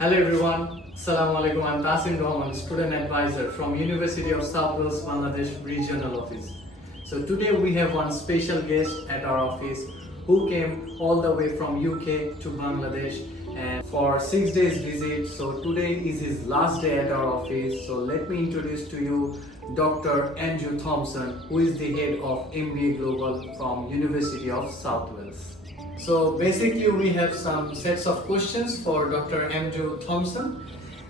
Hello everyone, Assalamu alaikum. I'm Thompson, student advisor from University of South Wales, Bangladesh Regional Office. So today we have one special guest at our office who came all the way from UK to Bangladesh and for 6 days visit. So today is his last day at our office. So let me introduce to you Dr. Andrew Thompson, who is the head of MBA Global from University of South Wales. So basically we have some sets of questions for Dr. Andrew Thompson,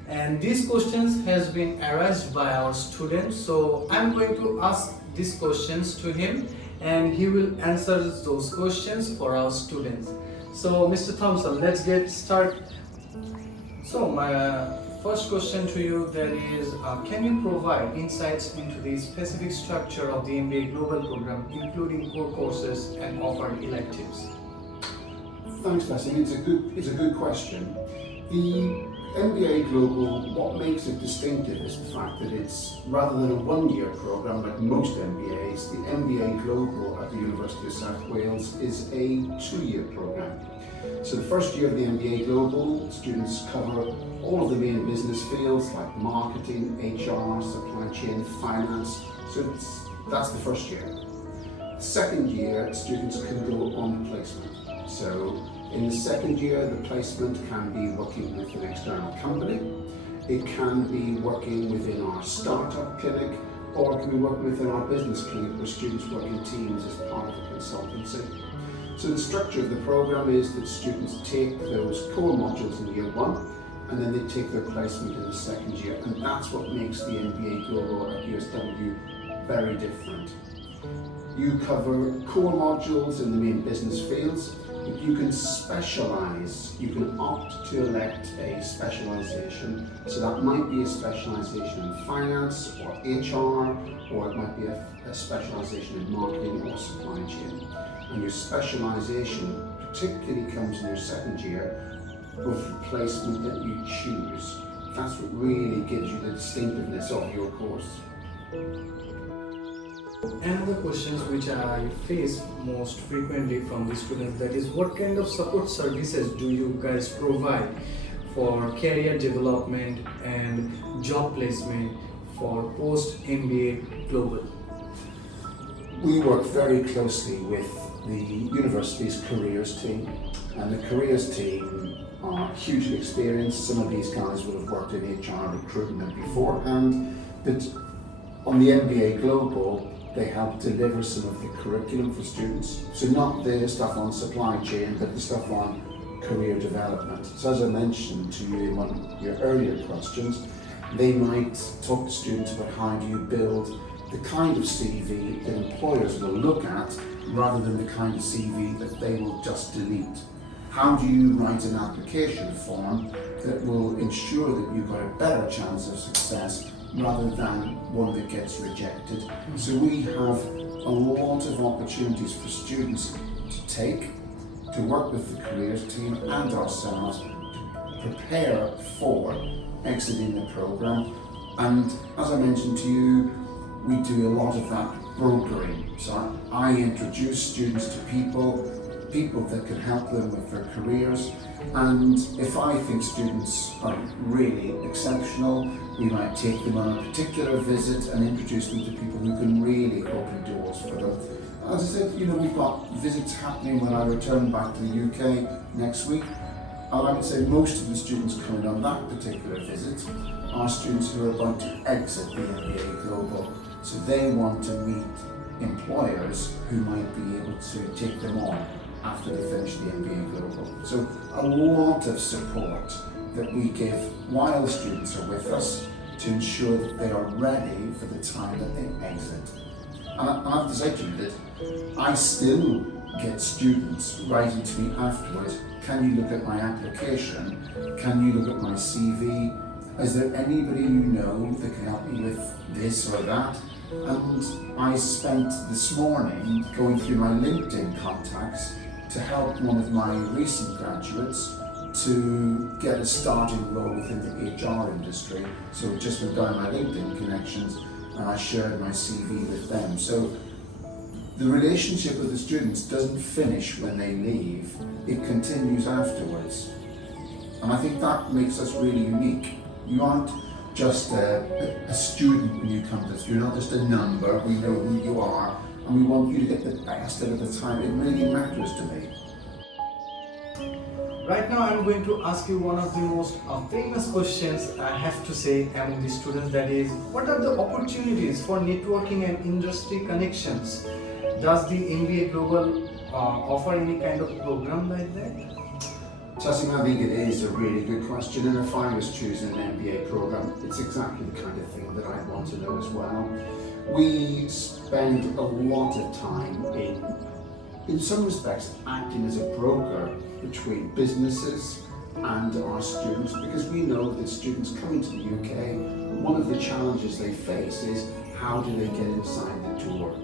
and these questions has been asked by our students. So I'm going to ask these questions to him and he will answer those questions for our students. So Mr. Thompson, let's get started. So my first question to you that is, can you provide insights into the specific structure of the MBA Global program, including core courses and offered electives? Thanks, Bessie. It's a good question. The MBA Global, what makes it distinctive is the fact that it's, rather than a one-year program like most MBAs, the MBA Global at the University of South Wales is a 2-year program. So the first year of the MBA Global, students cover all of the main business fields like marketing, HR, supply chain, finance. So that's the first year. The second year, students can go on placement. So in the second year, the placement can be working with an external company, it can be working within our startup clinic, or it can be working within our business clinic where students work in teams as part of a consultancy. So the structure of the program is that students take those core modules in year 1 and then they take their placement in the second year, and that's what makes the MBA Global at USW very different. You cover core modules in the main business fields, but you can specialise, you can opt to elect a specialisation. So that might be a specialisation in finance or HR, or it might be a specialisation in marketing or supply chain. And your specialisation particularly comes in your second year with the placement that you choose. That's what really gives you the distinctiveness of your course. Another questions which I face most frequently from the students, that is, what kind of support services do you guys provide for career development and job placement for post MBA Global? We work very closely with the university's careers team, and the careers team are hugely experienced. Some of these guys will have worked in HR recruitment beforehand, but on the MBA Global they help deliver some of the curriculum for students. So not the stuff on supply chain, but the stuff on career development. So as I mentioned to you in one of your earlier questions, they might talk to students about how do you build the kind of CV that employers will look at rather than the kind of CV that they will just delete. How do you write an application form that will ensure that you've got a better chance of success rather than one that gets rejected? So we have a lot of opportunities for students to take, to work with the careers team and ourselves to prepare for exiting the program. And as I mentioned to you, we do a lot of that brokering. So I introduce students to people that can help them with their careers, and if I think students are really exceptional, we might take them on a particular visit and introduce them to people who can really open doors for them. As I said, we've got visits happening when I return back to the UK next week, and I would say most of the students coming on that particular visit are students who are about to exit the MBA Global. So they want to meet employers who might be able to take them on after they finish the MBA Global. So a lot of support that we give while the students are with us to ensure that they are ready for the time that they exit. And I have to say to you that I still get students writing to me afterwards, can you look at my application? Can you look at my CV? Is there anybody you know that can help me with this or that? And I spent this morning going through my LinkedIn contacts to help one of my recent graduates to get a starting role within the HR industry. So just went down my LinkedIn connections and I shared my CV with them. So the relationship with the students doesn't finish when they leave, it continues afterwards. And I think that makes us really unique. You aren't just a student when you come to us. You're not just a number. We know who you are, and we want you to get the best out of the time. It really matters to me. Right now I'm going to ask you one of the most famous questions I have to say among the students, that is, what are the opportunities for networking and industry connections? Does the MBA Global offer any kind of program like that? Tassim, I think it is a really good question, and if I was choosing an MBA program, it's exactly the kind of thing that I want to know as well. We spend a lot of time in some respects, acting as a broker between businesses and our students, because we know that students coming to the UK, one of the challenges they face is how do they get inside the door.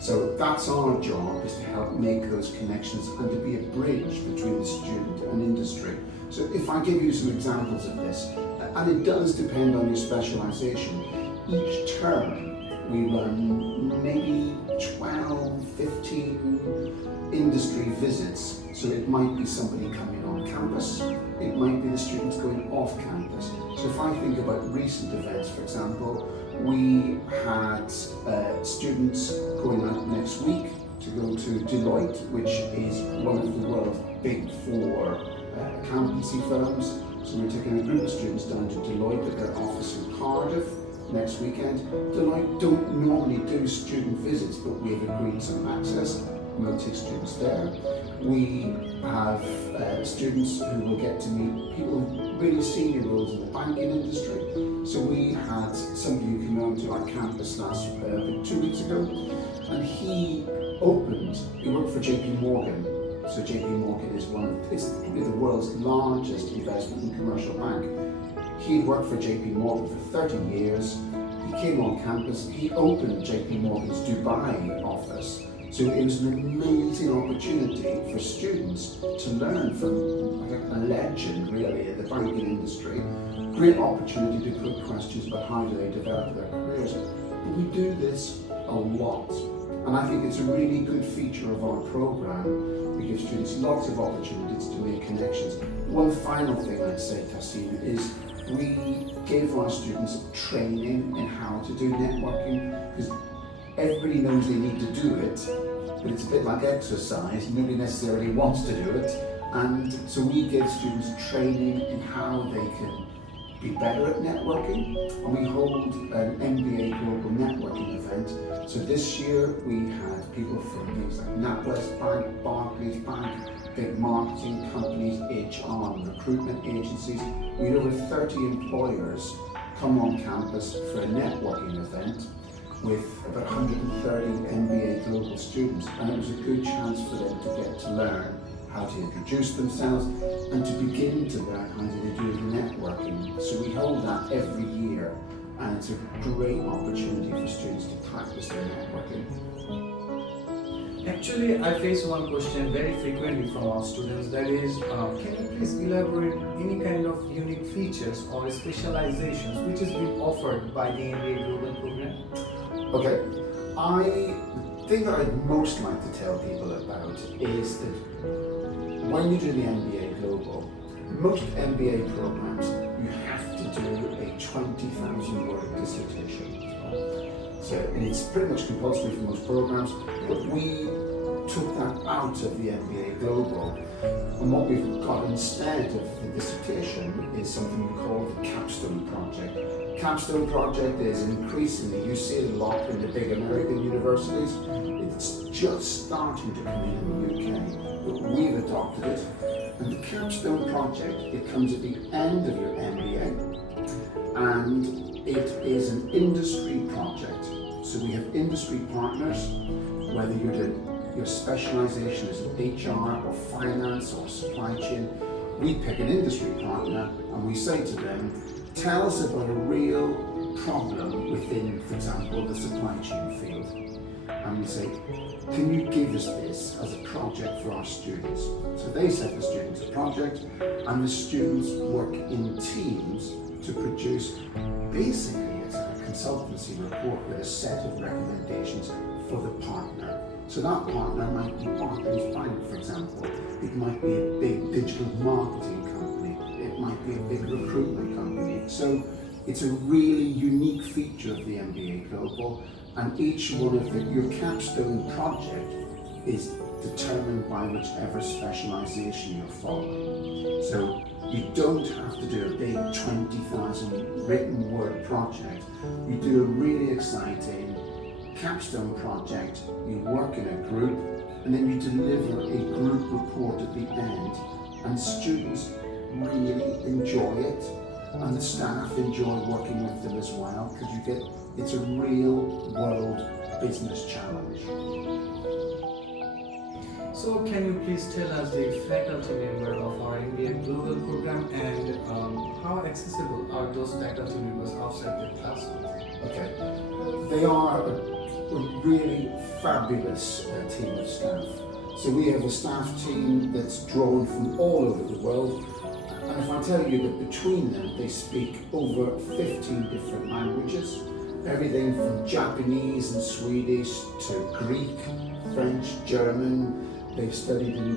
So that's our job, is to help make those connections and to be a bridge between the student and industry. So if I give you some examples of this, and it does depend on your specialisation, each term we run maybe 12, 15 industry visits. So it might be somebody coming on campus, it might be the students going off campus. So if I think about recent events, for example, we had students going out next week to go to Deloitte, which is one of the world's big 4 accountancy firms. So we're taking a group of students down to Deloitte at their office in Cardiff next weekend. Deloitte don't normally do student visits, but we've agreed some access, and we'll take students there. We have students who will get to meet people in really senior roles in the banking industry. So we had somebody who came on to our campus last 2 weeks ago, and he worked for JP Morgan. So JP Morgan is probably the world's largest investment and commercial bank. He'd worked for JP Morgan for 30 years. He came on campus, he opened JP Morgan's Dubai office. So it was an amazing opportunity for students to learn from a legend really in the banking industry. Great opportunity to put questions about how do they develop their careers. But we do this a lot. And I think it's a really good feature of our program. We give students lots of opportunities to make connections. One final thing I'd say, Tassim, is we give our students training in how to do networking, because everybody knows they need to do it, but it's a bit like exercise. Nobody necessarily wants to do it. And so we give students training in how they can be better at networking, and we hold an MBA Global networking event. So this year we had people from things like NatWest Bank, Barclays Bank, big marketing companies, HR and recruitment agencies. We had over 30 employers come on campus for a networking event with about 130 MBA Global students, and it was a good chance for them to get to learn how to introduce themselves and to begin to learn how to do the networking. So we hold that every year, and it's a great opportunity for students to practice their networking. Actually, I face one question very frequently from our students, that is, can you please elaborate any kind of unique features or specializations which is being offered by the MBA Global program? Okay, the thing that I'd most like to tell people about is that when you do the MBA Global, most MBA programs, you have to do a 20,000 word dissertation. So, and it's pretty much compulsory for most programs, but we took that out of the MBA Global, and what we've got instead of the dissertation is something we call the Capstone Project. Capstone Project is increasingly, you see it a lot in the big American universities. It's just starting to come in the UK, but we've adopted it. And the Capstone Project, it comes at the end of your MBA, and it is an industry project. So we have industry partners, whether you're doing your specialization is in HR or finance or supply chain, we pick an industry partner and we say to them, tell us about a real problem within, for example, the supply chain field. And we say, can you give us this as a project for our students? So they set the students a project, and the students work in teams to produce, basically it's a consultancy report with a set of recommendations for the partner. So that partner might be Barclays Bank, for example. It might be a big digital marketing company. It it might be a big recruitment company. So it's a really unique feature of the MBA Global, and each one of your capstone project is determined by whichever specialisation you're following. So you don't have to do a big 20,000 written word project. You do a really exciting capstone project, you work in a group, and then you deliver a group report at the end, and students really enjoy it, and the staff enjoy working with them as well, because it's a real world business challenge. So can you please tell us the faculty member of our MBA Global program, and how accessible are those faculty members outside the classroom? Okay, they are a really fabulous team of staff. So we have a staff team that's drawn from all over the world, and if I tell you that between them they speak over 15 different languages, everything from Japanese and Swedish to Greek, French, German. They've studied in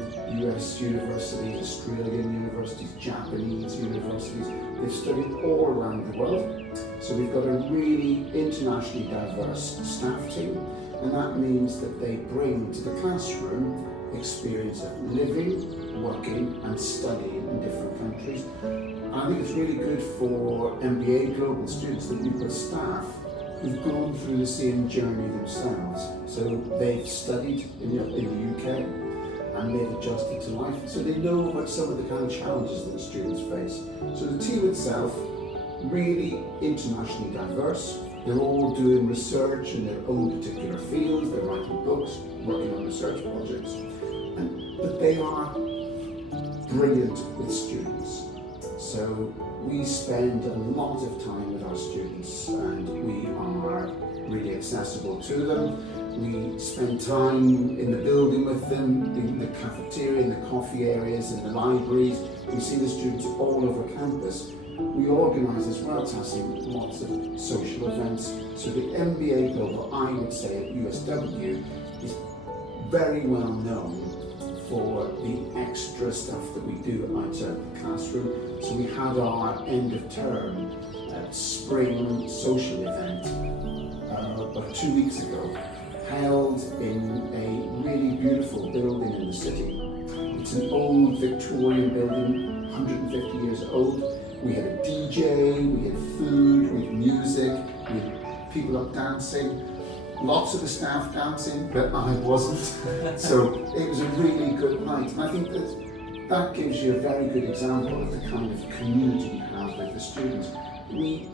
US universities, Australian universities, Japanese universities. They've studied all around the world. So we've got a really internationally diverse staff team, and that means that they bring to the classroom experience of living, working and studying in different countries. And I think it's really good for MBA Global students that we've got staff who've gone through the same journey themselves. So they've studied in the UK, and they've adjusted to life, so they know about some of the kind of challenges that the students face. So the team itself, really internationally diverse. They're all doing research in their own particular fields, they're writing books, working on research projects, but they are brilliant with students. So we spend a lot of time with our students, and we are really accessible to them. We spend time in the building with them, in the cafeteria, in the coffee areas, in the libraries. We see the students all over campus. We organise as well, Tassim, lots of social events. So the MBA Global, I would say at USW, is very well known for the extra stuff that we do outside the classroom. So we had our end of term spring social event about 2 weeks ago, held in a really beautiful building in the city. It's an old Victorian building, 150 years old. We had a DJ, we had food, we had music, we had people up dancing, lots of the staff dancing, but I wasn't. So it was a really good night. And I think that gives you a very good example of the kind of community we have with the students. We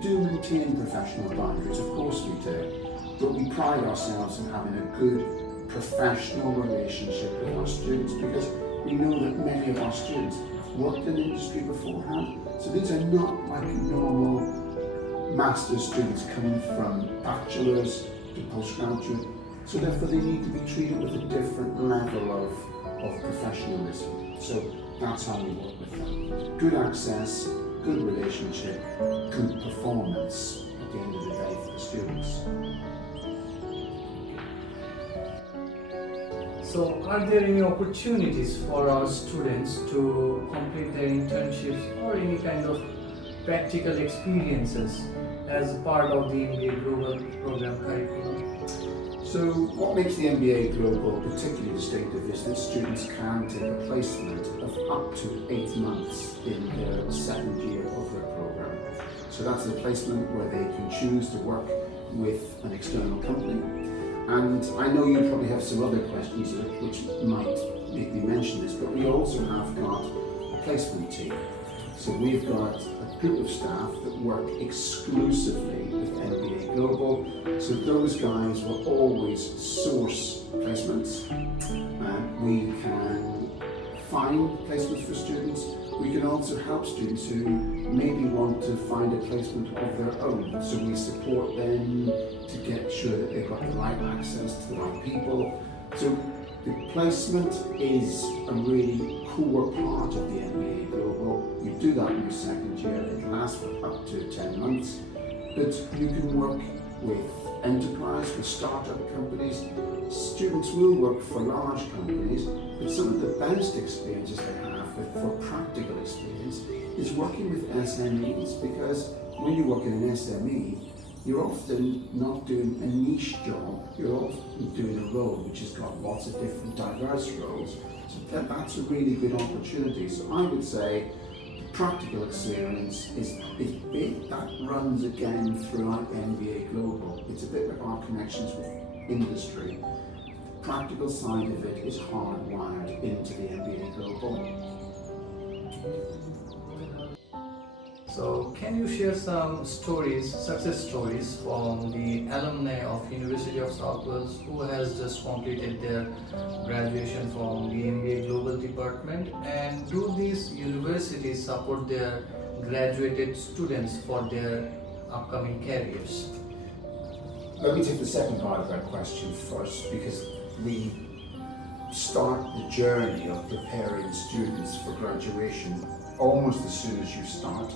do maintain professional boundaries, of course we do, but we pride ourselves in having a good professional relationship with our students, because we know that many of our students worked in industry beforehand. So these are not like normal master's students coming from bachelor's to postgraduate. So therefore they need to be treated with a different level of professionalism. So that's how we work with them. Good access, good relationship, good performance at the end of the day for the students. So are there any opportunities for our students to complete their internships or any kind of practical experiences as part of the MBA Global program curriculum? So what makes the MBA Global particularly distinctive is that students can take a placement of up to 8 months in their second year of their program. So that's a placement where they can choose to work with an external company. And I know you probably have some other questions which might make me mention this, but we also have got a placement team. So we've got a group of staff that work exclusively with MBA Global. So those guys will always source placements. We can find placements for students. We can also help students who maybe want to find a placement of their own. So we support them to get sure that they've got the right access to the right people. So the placement is a really core part of the MBA Global. You do that in your second year. It lasts for up to 10 months. But you can work with enterprise, with startup companies. Students will work for large companies, but some of the best experiences they have for practical experience is working with SMEs, because when you work in an SME, you're often not doing a niche job, you're often doing a role which has got lots of different diverse roles. So that's a really good opportunity. So I would say the practical experience is big. That runs again throughout MBA Global. It's a bit like our connections with industry. The practical side of it is hardwired into the MBA Global. So can you share some stories, success stories from the alumni of University of South Wales who has just completed their graduation from the MBA Global department, and do these universities support their graduated students for their upcoming careers? Let me take the second part of that question first, because we start the journey of preparing students for graduation almost as soon as you start.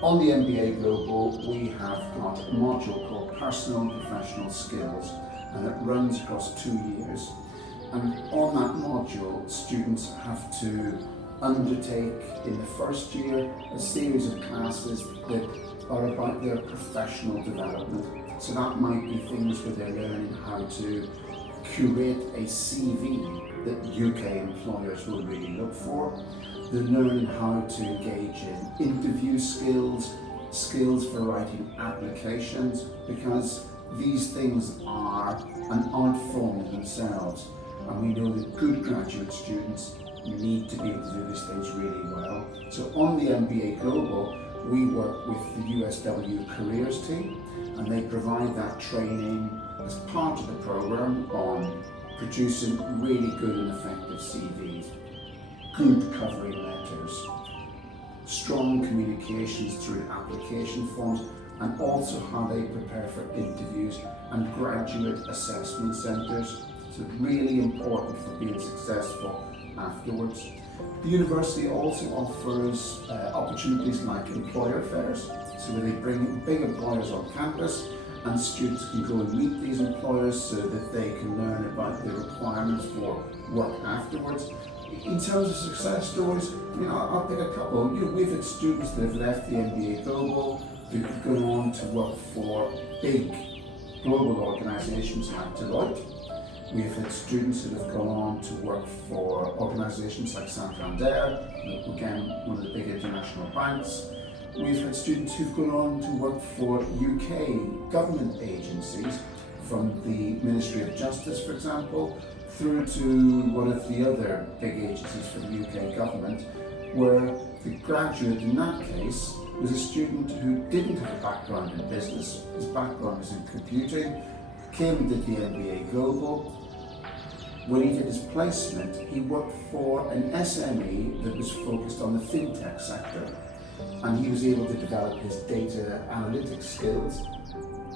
On the MBA Global, we have got a module called Personal and Professional Skills, and it runs across 2 years. And on that module, students have to undertake in the first year a series of classes that are about their professional development. So that might be things where they're learning how to curate a CV that UK employers will really look for. They're learning how to engage in interview skills, skills for writing applications, because these things are an art form in themselves. And we know that good graduate students need to be able to do these things really well. So on the MBA Global, we work with the USW careers team, and they provide that training as part of the program on producing really good and effective CVs, good covering letters, strong communications through application forms, and also how they prepare for interviews and graduate assessment centres. So really important for being successful afterwards. The university also offers opportunities like employer fairs, so where they bring big employers on campus and students can go and meet these employers so that they can learn about the requirements for work afterwards. In terms of success stories, I'll pick a couple. We've had students that have left the MBA Global, who've gone on to work for big global organisations like Deloitte. We've had students who have gone on to work for organisations like Santander, again, one of the big international banks. We've had students who've gone on to work for UK government agencies, from the Ministry of Justice, for example, through to one of the other big agencies for the UK government, where the graduate in that case was a student who didn't have a background in business. His background was in computing, came and did the MBA Global. When he did his placement, he worked for an SME that was focused on the fintech sector, and he was able to develop his data analytics skills,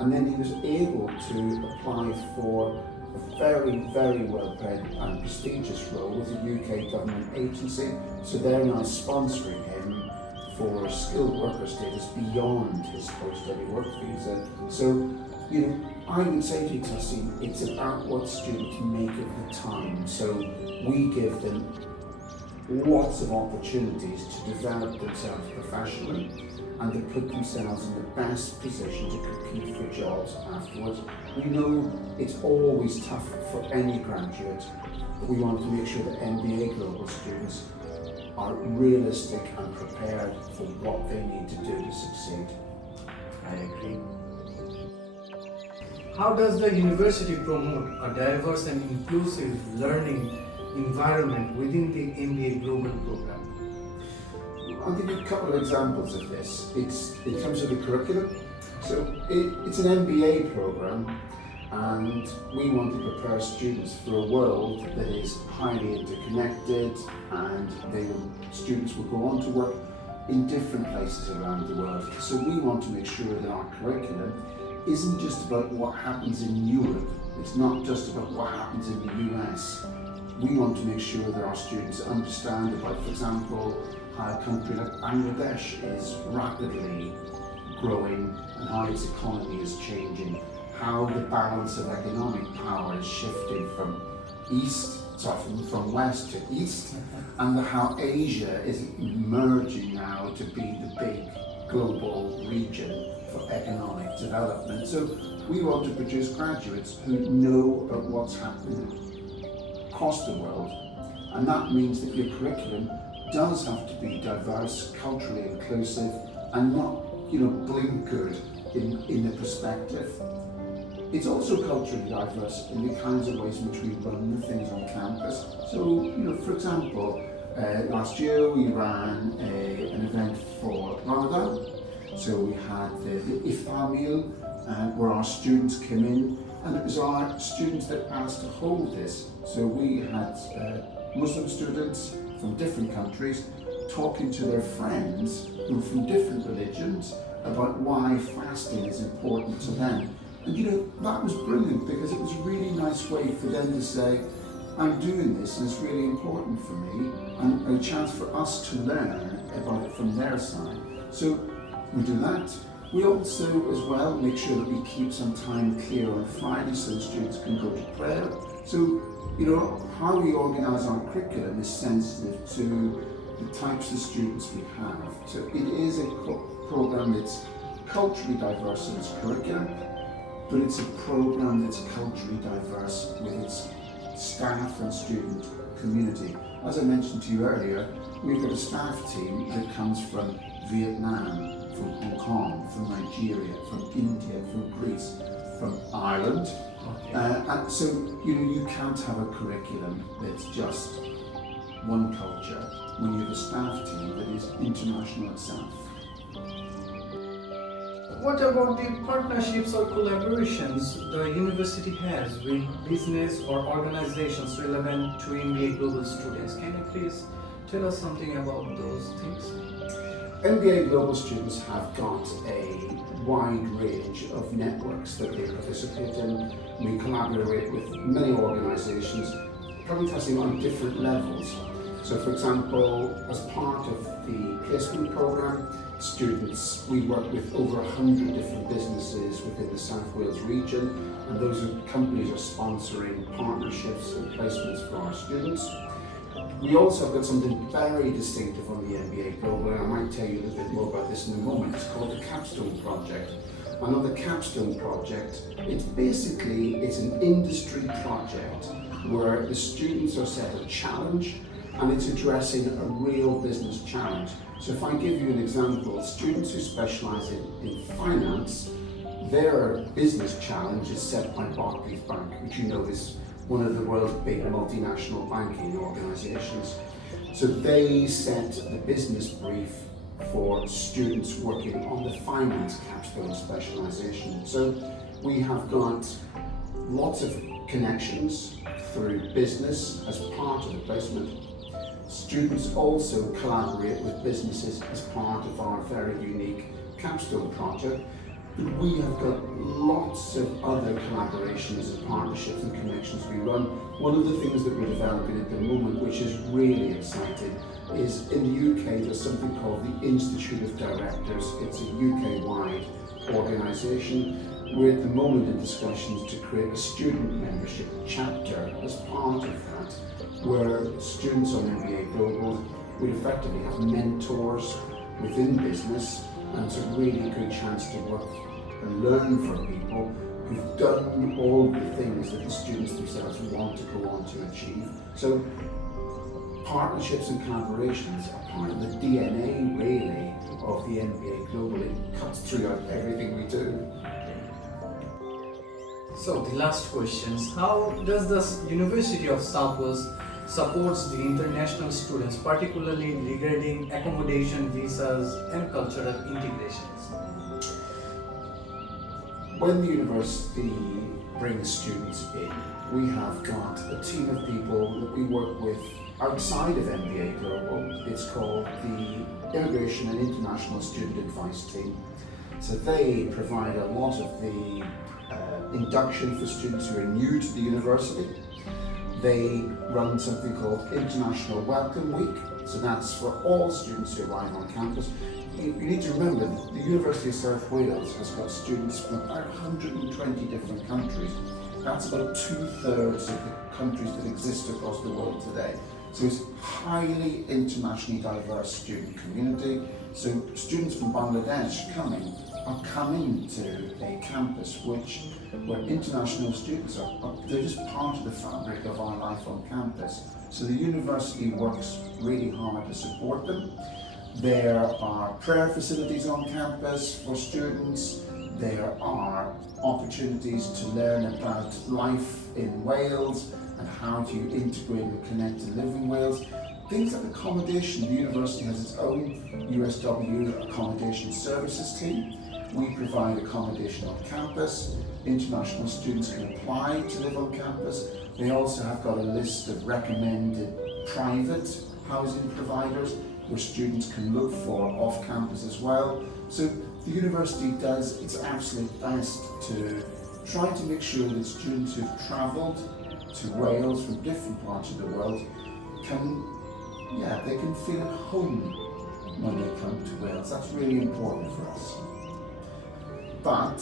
and then he was able to apply for a very, very well-bred and prestigious role with a UK government agency. So they're now sponsoring him for skilled worker status beyond his post-study work visa. So, I would say to you, Thompson, it's about what students make of the time. So we give them lots of opportunities to develop themselves professionally and to put themselves in the best position to compete for jobs afterwards. We know it's always tough for any graduate, but we want to make sure that MBA Global students are realistic and prepared for what they need to do to succeed. I agree. How does the university promote a diverse and inclusive learning environment within the MBA Global program? I'll give you a couple of examples of this. It's in terms of the curriculum. So it's an MBA program, and we want to prepare students for a world that is highly interconnected, and students will go on to work in different places around the world. So we want to make sure that our curriculum isn't just about what happens in Europe. It's not just about what happens in the US. We want to make sure that our students understand about, for example, how a country like Bangladesh is rapidly growing and how its economy is changing, how the balance of economic power is shifting from west to east, and how Asia is emerging now to be the big global region for economic development. So we want to produce graduates who know about what's happening across the world, and that means that your curriculum does have to be diverse, culturally inclusive, and not, blinkered in the perspective. It's also culturally diverse in the kinds of ways in which we run the things on campus. So, for example, last year we ran an event for Ramadan. So we had the iftar meal where our students came in, and it was our students that asked to hold this. So we had Muslim students from different countries talking to their friends who were from different religions about why fasting is important to them. And that was brilliant, because it was a really nice way for them to say, I'm doing this and it's really important for me, and a chance for us to learn about it from their side. So we do that. We also as well make sure that we keep some time clear on Friday so the students can go to prayer. So how we organise our curriculum is sensitive to the types of students we have. So it is a programme that's culturally diverse in its curriculum, but it's a programme that's culturally diverse with its staff and student community. As I mentioned to you earlier, we've got a staff team that comes from Vietnam, from Hong Kong, from Nigeria, from India, from Greece, from Ireland. Okay. And so you can't have a curriculum that's just one culture when you have a staff team that is international itself. What about the partnerships or collaborations the university has with business or organizations relevant to MBA Global students? Can you please tell us something about those things? MBA Global students have got a wide range of networks that they participate in. We collaborate with many organizations, probably testing on different levels. So for example, as part of the placement program, we work with over 100 different businesses within the South Wales region, and those companies are sponsoring partnerships and placements for our students. We also have got something very distinctive on the MBA Global, and I might tell you a little bit more about this in a moment. It's called the Capstone Project. And on the Capstone Project, it's an industry project where the students are set a challenge, and it's addressing a real business challenge. So if I give you an example, students who specialise in finance, their business challenge is set by Barclays Bank, which is one of the world's big multinational banking organisations. So they set the business brief for students working on the finance capstone specialisation. So we have got lots of connections through business as part of the placement. Students also collaborate with businesses as part of our very unique capstone project. But we have got lots of other collaborations and partnerships and connections we run. One of the things that we're developing at the moment, which is really exciting, is in the UK there's something called the Institute of Directors. It's a UK-wide organisation. We're at the moment in discussions to create a student membership chapter as part of that, where students on MBA Global would effectively have mentors within business, and it's a really good chance to work and learn from people who've done all the things that the students themselves want to go on to achieve. So partnerships and collaborations are part of the DNA really of the MBA Global. It cuts throughout everything we do. So the last questions, how does the University of South Wales supports the international students, particularly regarding accommodation, visas and cultural integrations? When the university brings students in, we have got a team of people that we work with outside of MBA Global. It's called the Immigration and International Student Advice Team. So they provide a lot of the induction for students who are new to the university. They run something called International Welcome Week, so that's for all students who arrive on campus. you need to remember that the University of South Wales has got students from about 120 different countries. That's about 2/3 of the countries that exist across the world today. So it's highly internationally diverse student community. So students from Bangladesh are coming to a campus where international students they're just part of the fabric of our life on campus. So the university works really hard to support them. There are prayer facilities on campus for students. There are opportunities to learn about life in Wales and how do you integrate and connect and live in Wales. Things like accommodation. The university has its own USW accommodation services team. We provide accommodation on campus. International students can apply to live on campus. They also have got a list of recommended private housing providers where students can look for off campus as well. So the university does its absolute best to try to make sure that students who've travelled to Wales from different parts of the world they can feel at home when they come to Wales. That's really important for us. But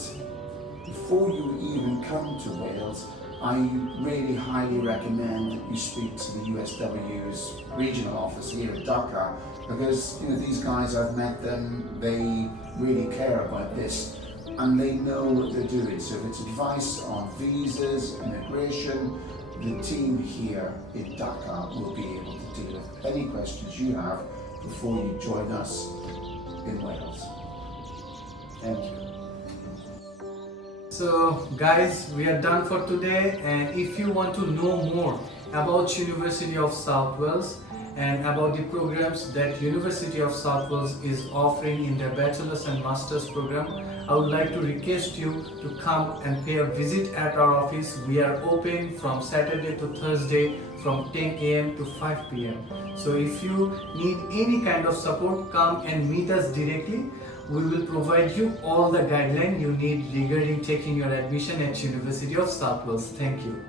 before you even come to Wales, I really highly recommend that you speak to the USW's regional office here at Dhaka, because these guys, I've met them, they really care about this and they know what they're doing. So if it's advice on visas, immigration, the team here in Dhaka will be able to deal with any questions you have before you join us in Wales. Thank you. So guys, we are done for today, and if you want to know more about University of South Wales and about the programs that University of South Wales is offering in their bachelor's and master's program, I would like to request you to come and pay a visit at our office. We are open from Saturday to Thursday from 10 a.m. to 5 p.m. So if you need any kind of support, come and meet us directly. We will provide you all the guidelines you need regarding taking your admission at University of South Wales. Thank you.